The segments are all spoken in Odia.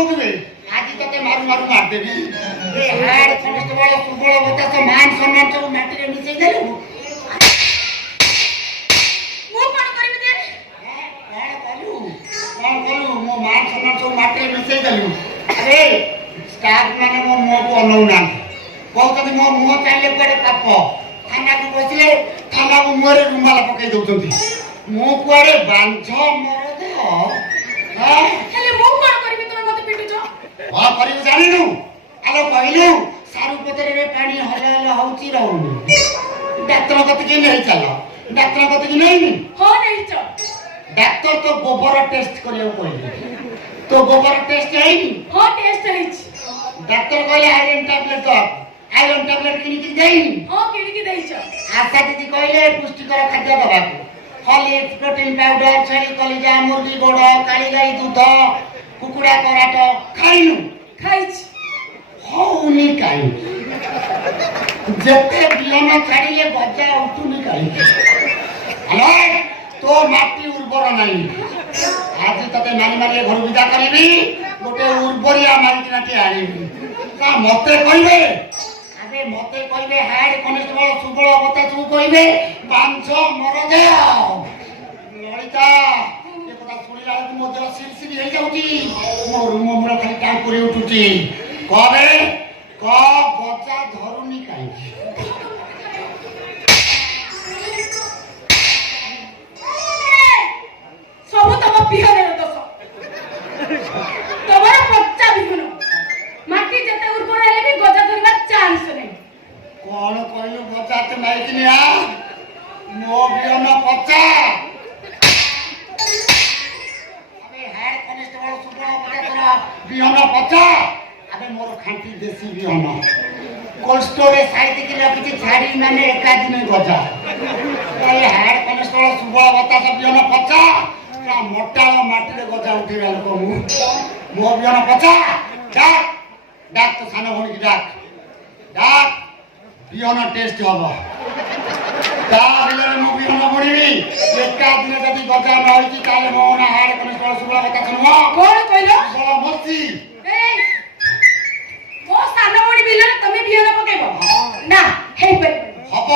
କହୁଥିବେ ଆଜି ତତେ ମାରୁ ମାରୁ ମାରିଦେବି। ଏ ହାଡ଼ କନେଷ୍ଟବଳ ସୁବଳ ବତାସ ମାନ ସମ୍ମାନ ସବୁ ମାଟିରେ ମିଶେଇ ଦେଲୁ। ମୁଁ କଣ କରିବି ଯେ? କଣ କଲୁ ମୋ ମାନ ସମ୍ମାନ ସବୁ ମାଟିରେ ମିଶେଇ ଦେଲୁ। ଆରେ ଷ୍ଟାଫ ମାନେ ମୋ ମୁହଁକୁ ଅନଉନାହାନ୍ତି, କହୁଛନ୍ତି ମୋ ମୁହଁ ଚାଲିଲେ କୁଆଡେ ପାପ। ଥାନାକୁ ବସିଲେ ଥାନାକୁ ମୁହଁରେ ରୁମାଲ ପକେଇ ଦଉଛନ୍ତି। ମୁଁ କୁଆଡେ ବାଞ୍ଝ ମରଦ। ହେଲେ ମୁଁ କଣ କରିବି? ତମେ ମତେ ପିଟୁଛ। କଣ କରିବୁ ଜାଣିନୁ? ଆଲୋ କହିଲୁ ସାରୁ ପତ୍ରରେ ପାଣି ହଲ ହଲ ହଉଛି ରହୁନି। ଡାକ୍ତର କତିକି ନେଇ ଚାଲ। ଡାକ୍ତର କତିକି ନେଇନି? ହଁ ନେଇଛ। ଡାକ୍ତର ତ ଗୋବର ଟେଷ୍ଟ କରିବାକୁ କହିଲେ। ତ ଗୋବର ଟେଷ୍ଟ ହେଇନି? ହଁ ଟେଷ୍ଟ ହେଇଛି। ଡାକ୍ତର କହିଲେ ଆଇରନ୍ ଟ୍ୟାବଲେଟ୍ ଦବ। ଆଇରନ୍ ଟ୍ୟାବଲେଟ୍ କିଣିକି ଦେଇନି? ହଁ କିଣିକି ଦେଇଛ। ଆଶା ଦିଦି କହିଲେ ପୁଷ୍ଟିକର ଖାଦ୍ୟ ଦବାକୁ। ହର୍ଲିକ୍ସ, ପ୍ରୋଟିନ୍ ପାଉଡର, ଛେଳି କଲିଜା, ମୁର୍ଗୀ ଗୋଡ଼, କାଳିଗାଈ ଦୁଧ, କୁକୁଡ଼ା କରାଟ ଖାଇନୁ? ଖାଇଛି। ହଉନି କାହିଁକି? ଯେତେ ବିହନ ଛାଡ଼ିଲେ ଗଜା ଉଠୁନି କାହିଁକି? ହ୍ୟାଲୋ ତୋ ମାଟି ଉର୍ବର ନାହିଁ। ଆଜି ତତେ ମାରି ମାରି ଘରୁ ବିଦା କରିବି। ଗୋଟେ ଉର୍ବରିଆ ମାରିକିନାଟି ଆଣିବି। ମତେ କହିବେ ଆରେ ମତେ କହିବେ ହାଡ଼ କନେଷ୍ଟବଳ ସୁବଳ ବତାସକୁ କହିବେ ବାଞ୍ଝ ମରଦ। ଲଳିତା ଏ କଥା ଶୁଣିଲା ବେଳକୁ ମୋ ଦେହ ସିରସିରି ହେଇଯାଉଛି। ମୋ ରୁମ ମୂଳ ଖାଲି ଟାଙ୍କୁରି ଉଠୁଛି। କରେ କ ଗଜା ଧରୁନି କାହିଁକି? ସବୁ ତମ ବିହନର ଦୋଷ। ତମର ପଚା ବିହନ। ମାଟି ଯେତେ ଉର୍ବର ହେଲେ ବି ଗଜା ଧରିବାର ଚାନ୍ସ ନାହିଁ। କଣ କହିଲୁ ଗଜା ତ ମାଇକିନିଆ? ମୋ ବିହନ ପଚା। ଆବେ ହାଡ଼ କନେଷ୍ଟବଳ ସୁବଳ ବତାସର ବିହନ ପଚା। ଆବେ ମୋର ଖାଣ୍ଟି ଦେଶୀ ବିହନ। କୋଲ୍ଡ ଷ୍ଟୋରରେ ସାଇତିକି ରଖିଛି ଛାଡ଼ି ମାନେ ଏକା ଦିନେ ଗଜା। ହାଡ଼ କନେଷ୍ଟବଳ ସୁବଳ ବତାସ ବିହନ ପଚା। ମୋଟାଳ ମାଟିରେ ଗଜା ଉଠେଇବା ଲୋକ ମୁଁ। ମୋ ବିହନ ପଚା। ଡାକ୍ ଡାକ୍ ତ ସାନ ଭଉଣୀକି ଡାକ୍। ଡାକ୍ ବିହନ ଟେଷ୍ଟ ହବ। ତା ବିଲରେ ମୁଁ ବିହନ ବୁଣିବି। ଏକା ଦିନେ ଯଦି ଗଜା ନ ହେଇଛି ତାହେଲେ ମୋ ନା ହାଡ଼ କନେଷ୍ଟବଳ ସୁବଳ ବତାସ ନୁହଁ। କଣ କହିଲ? ସୁବଳ ମସ୍ତି। ମୋ ସାନ ଭଉଣୀ ବିଲରେ ତମେ ବିହନ ପକେଇବ? ନା ହେଇପାରିବନି। ହବ।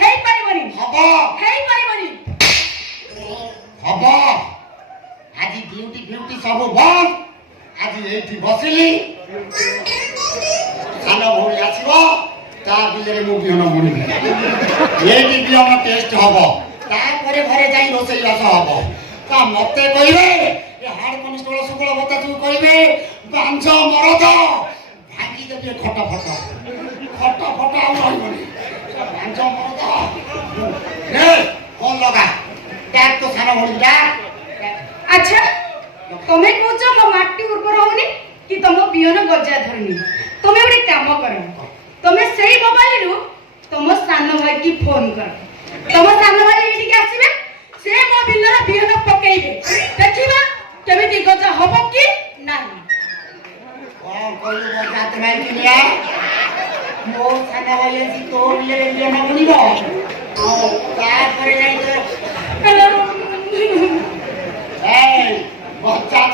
ହେଇପାରିବନି। ହବ। ହେଇପାରିବନି। ହବ। ଆଜି ଡ୍ୟୁଟି ଫ୍ୟୁଟି ସବୁ ବନ୍ଦ। ଆଜି ଏଇଠି ବସିଲି। ସାନ ଭଉଣୀ ଆସିବ ତା ବିଲରେ ମୁଁ ବିହନ ବୁଣିବି। ଏଇଠି ବିହନ ଟେଷ୍ଟ ହବ। ତାପରେ ଘରେ ଯାଇ ରୋଷେଇ ବାସ ହବ। ତା ମତେ କହିବେ ଏ ହାଡ଼ କନେଷ୍ଟବଳ ସୁବଳ ବତାସକୁ କହିବେ ବାଞ୍ଝ ମରଦ। ଭାଙ୍ଗି ଦେବି ଖଟ ଫଟ ଆଉ ରହିବନି। ବାଞ୍ଝ ମରଦ। କଣ ଲଗା ଡାକ୍ ତ ସାନ ଭଉଣୀ ଡାକ୍। ଆଚ୍ଛା ତମେ କହୁଛ ମୋ ମାଟି ଉର୍ବର ହଉନି କି ତମ ବିହନ ଗଜା ଧରୁନି? ତମେ ଗୋଟେ କାମ କର, ତମେ ସେଇ ମୋବାଇଲରୁ ତମ ସାନ ଭାଇକି ଫୋନ କର। ତମ ସାନ ଭାଇ ଏଇଠିକି ଆସିବେ, ସେ ମୋ ବିଲର ବିହନ ପକେଇବେ। ଦେଖିବା କେମିତି ଗଜା ହବ କି ନାହିଁ। କଣ କହିଲୁ ଗଜା ତ ମାଇକିନିଆ? ମୋ ସାନ ଭାଇ ଆସି ତୋ ବିଲରେ ବିହନ ବୁଣିବ। ତାପରେ ଯାଇ ଗଜା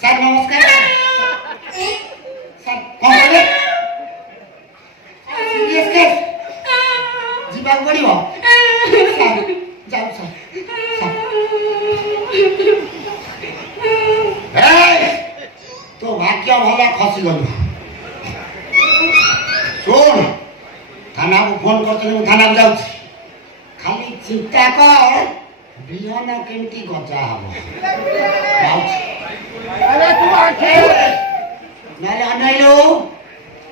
ସାର୍ ନମସ୍କାର। ସାର୍ କଣ କହିଲେ? ସିରିୟସ୍ କେସ୍ ଯିବାକୁ ପଡ଼ିବ। ସାର୍ ଯାଉ ସାର୍। ତୋ ଭାଗ୍ୟ ଭଲ ଖସିଗଲୁ। ଶୁଣ ଥାନାକୁ ଫୋନ କରୁଛନ୍ତି, ମୁଁ ଥାନାକୁ ଯାଉଛି। ଖାଲି ଚିନ୍ତା କର ବିହନ କେମିତି ଗଜା ହବ। ନହେଲେ ଅନେଇଲୁ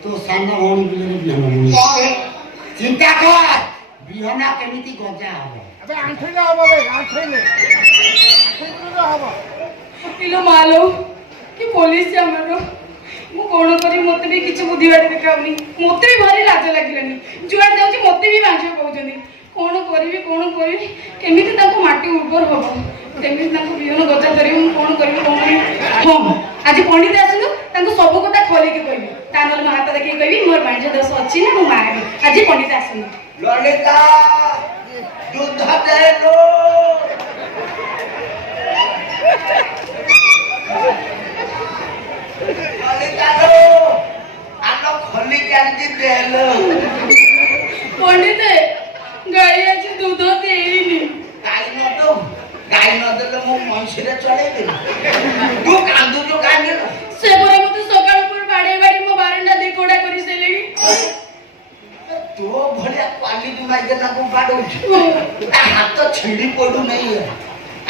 ତୋ ସାନ ଭଉଣୀ ବିଲରେ ବିହନ ବୁଣି। ଚିନ୍ତା କର ବିହନ କେମିତି ଗଜା ହବ। କିଲୋ ମାଲୋ କି ପୋଲିସ ଆମର। ମୁଁ କଣ କରିବି? ମତେ ବି କିଛି ବୁଦ୍ଧିବାଟ ଦେଖାଉନି। ମତେ ବି ଭାରି ଲାଜ ଲାଗିଲାନି। ଯୁଆଡେ ଯାଉଛି ମତେ ବି ବାଞ୍ଝ କହୁଛନ୍ତି। कौन करी केमिति ताको माटी उर्वर हब केमिति ताको बिहन गजा धरि मु कौन करी हाँ आज पंडित आसनु ताको सब कथा खोली के कहबी तानल म हाथ देखि कहबी मोर बांझ दोष अछि ना मु मारबी आज पंडित आसनु ललिता युद्ध देलो ललिता रो आलो खोली के देलो पंडित गाई आज दूध देइनी गाई न देले मो मनसिरे चले दे तू कांदू जो कांदे से परे मते सकाळ पर बाडे मो बारंडा देखोडा करी सेलेनी तो भड़िया क्वालिटी माइके ना को बाडो ता हाथ छिड़ी पडू नहीं है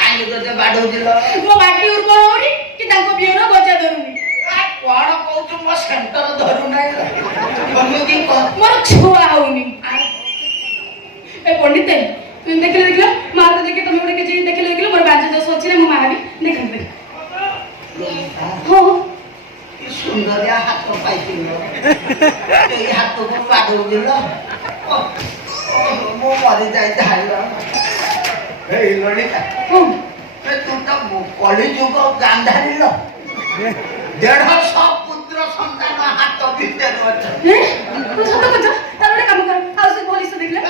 काई तो जे बाडो दिलो मो माटी उर्वर होरी कि ताको बिहन गजा धरुनी कोन कहू मो सेंटर धरु नहीं कमिदी को मोर छुआ होनी ए पंडित तुम देखले मार देखे तुम गोटे के देखले मोर बांझ दोष अछि ना मु मारबी देखले हो कि सुंदरिया हाथ पाइतिलो ए हाथ को बाडो दिलो मो मरि जाई धाइलो ए ललिता हो ए तू तो कली जुग गांधारीलो 150 पुत्र संतान हाथ भीतर ए तू सत कछ तार काम कर आ से पुलिस देखले